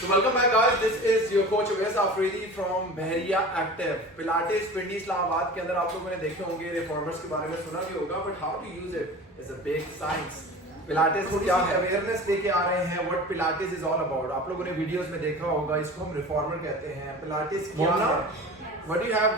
So welcome back guys, this is your coach Uwais Afridi from Bahria Active. Pilates Pindi Islamabad के अंदर आप लोगों ने देखे होंगे, रिफॉर्मर्स के बारे में सुना भी होगा, but how to use it is a big science. Pilates को क्या अवेयरनेस लेके आ रहे हैं, what Pilates is all about. आप लोगों ने वीडियोस में देखा होगा, इसको हम रिफॉर्मर कहते हैं. पिलाटेस क्या है? What do you have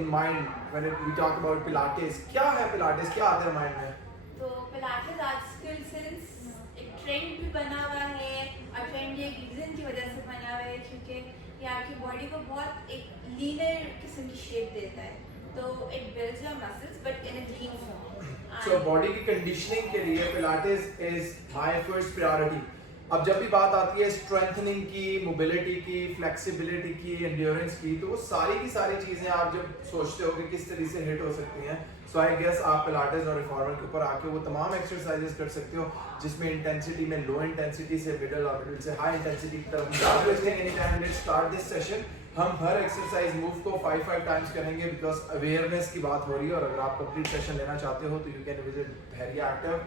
in mind when we talk about Pilates? क्या है पिलाटेस? क्या आता है माइंड में? तो पिलाटेस आजकल सिंस एक ट्रेंड भी बना हुआ है और ट्रेंड ये रीजन की वजह से बना हुआ है क्योंकि ये आपकी बॉडी को बहुत एक लीनर किस्म की शेप देता है, तो it builds your muscles but in a lean form. So body की कंडीशनिंग के लिए Pilates is my first priority. अब जब भी बात आती है स्ट्रेंथनिंग की, मोबिलिटी की, फ्लेक्सिबिलिटी की, एंड्योरेंस की, तो वो सारी की सारी चीजें आप जब सोचते हो कि किस तरह से हिट हो सकती हैं, सो आई गेस आप पिलाटेस और रिफॉर्मर के ऊपर आके वो तमाम एक्सरसाइजेस कर सकते हो जिसमें इंटेंसिटी में लो इंटेंसिटी से मिडिल और मिडिल से हाई इंटेंसिटी की तरफ. Without wasting any time, let's start this session. हम हर एक्सरसाइज मूव को 5 टाइम्स करेंगे बिकॉज अवेयरनेस की बात हो रही है. और अगर आप कंप्लीट सेशन लेना चाहते हो तो you can visit Bahria active.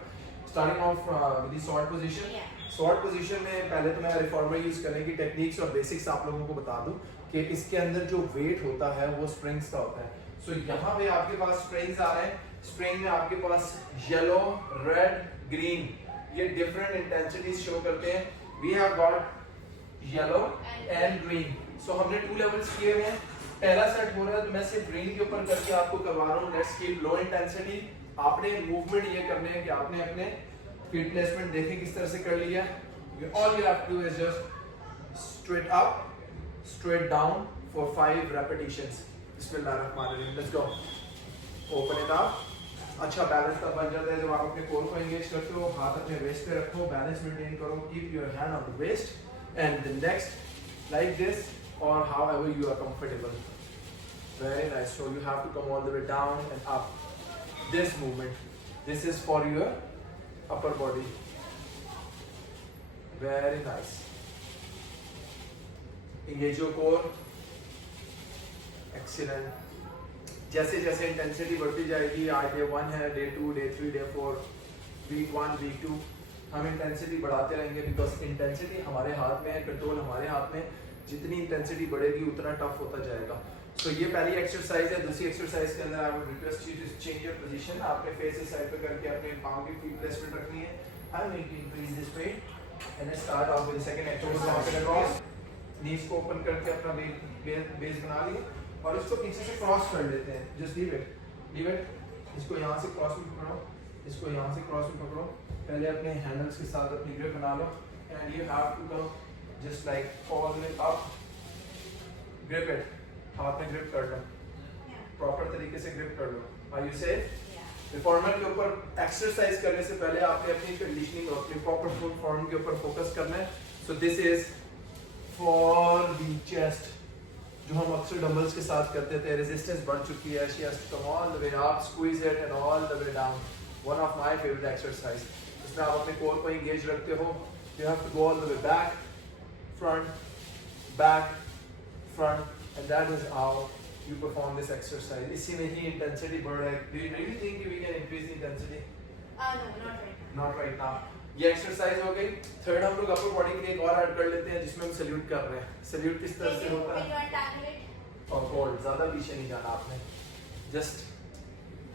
Starting of with the sort position. Sort position में पहले तो मैं रिफॉर्मर यूज करने की टेक्निक्स और बेसिक्स आप लोगों को बता दूं कि इसके अंदर जो वेट होता है वो स्प्रिंग्स का होता है. सो यहाँ पे आपके पास स्प्रिंग्स आ रहे हैं. स्प्रिंग में आपके पास येलो, रेड, ग्रीन, ये डिफरेंट इंटेंसिटीज शो करते हैं. We have got yellow and green. So हमने 2 लेवल्स किए हुए हैं. पहला सेट हो रहा है तो मैं सिर्फ ग्रीन के ऊपर करके आपको करवा रहा हूँ. Let's keep low intensity. आपने मूवमेंट ये करने हैं कि आपने अपने फीट प्लेसमेंट देखें किस तरह से कर लिया. All you have to do is just straight up, straight down for 5 repetitions. बिस्मिल्लाहिर्रहमानिर्रहीम. Let's go. Open it up. अच्छा बैलेंस तब बन जाता है जब आप अपने कोर को एंगेज करते हो. हाथ अपने वेस्ट पे रखो, बैलेंस मेंटेन करो. Keep your hand on the waist and the next like this or however you are comfortable. Very nice. So you have to come all the way down and up. This movement, this is for your upper body. Very nice. Engage your core. Excellent. जैसे जैसे intensity बढ़ती जाएगी, आज day 1 है, day 2, day 3, day 4, week 1, week 2, हम intensity बढ़ाते रहेंगे because intensity हमारे हाथ में है, कंट्रोल हमारे हाथ में. जितनी इंटेंसिटी बढ़ेगी उतना टफ होता जाएगा. सो ये पहली एक्सरसाइज है. दूसरी एक्सरसाइज के अंदर I would request you to change your position. आपने फेस इस साइड पे करके अपने पांव की फीट प्लेसमेंट रखनी है. I am going to increase this weight and let's start off with the second exercise. Across knees को ओपन करके अपना बेस बना लिए और इसको पीछे से क्रॉस कर लेते हैं. Just leave it. इसको यहाँ से क्रॉस में पकड़ो, इसको यहाँ से क्रॉस में पकड़ो. पहले अपने हैंडल्स के साथ अपनी ग्रिप बना लो and you have to come just like all the way up. Grip it. हाथ में ग्रिप कर लो, प्रॉपर तरीके से ग्रिप कर लो. Are you safe? रिफॉर्मर के ऊपर एक्सरसाइज करने से पहले आपने अपनी कंडीशनिंग और अपनी प्रॉपर फुल फॉर्म के ऊपर फोकस करना है. So this is for the chest जो हम अक्सर डंबल्स के साथ करते थे. रेजिस्टेंस बढ़ चुकी है. She has to come all the way up, squeeze it and all the way down. One of my favourite exercise. इसमें आप अपने कोर को एंगेज रखते हो. You have to go all the way back, front, back, front, and that is how you perform this exercise. इसी में ही intensity बढ़ रहा है. Do you really think we can increase the intensity? No, not right now. Not right now. ये exercise हो गई. Third हम लोग अपर बॉडी के लिए एक और ऐड कर लेते हैं जिसमें हम सैल्यूट कर रहे हैं. सैल्यूट किस तरह से होता है? और होल्ड. ज्यादा पीछे नहीं जाना आपने. Just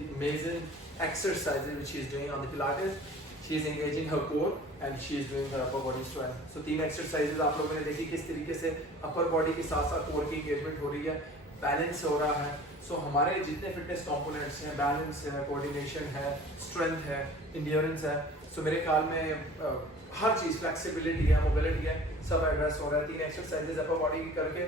the amazing exercises which she is doing on the Pilates. She is engaging her core and she is doing her upper body strength. So 3 exercises आप लोगों ने देखी किस तरीके से अपर बॉडी के साथ साथ कोर की एंगेजमेंट हो रही है, बैलेंस हो रहा है. सो हमारे जितने फिटनेस कंपोनेंट्स हैं, बैलेंस है, कोऑर्डिनेशन है, स्ट्रेंथ है, एंड्योरेंस है, सो मेरे ख्याल में हर चीज़, फ्लेक्सिबिलिटी है, मोबिलिटी है, सब एड्रेस हो रहा है 3 एक्सरसाइजेस अपर बॉडी की करके.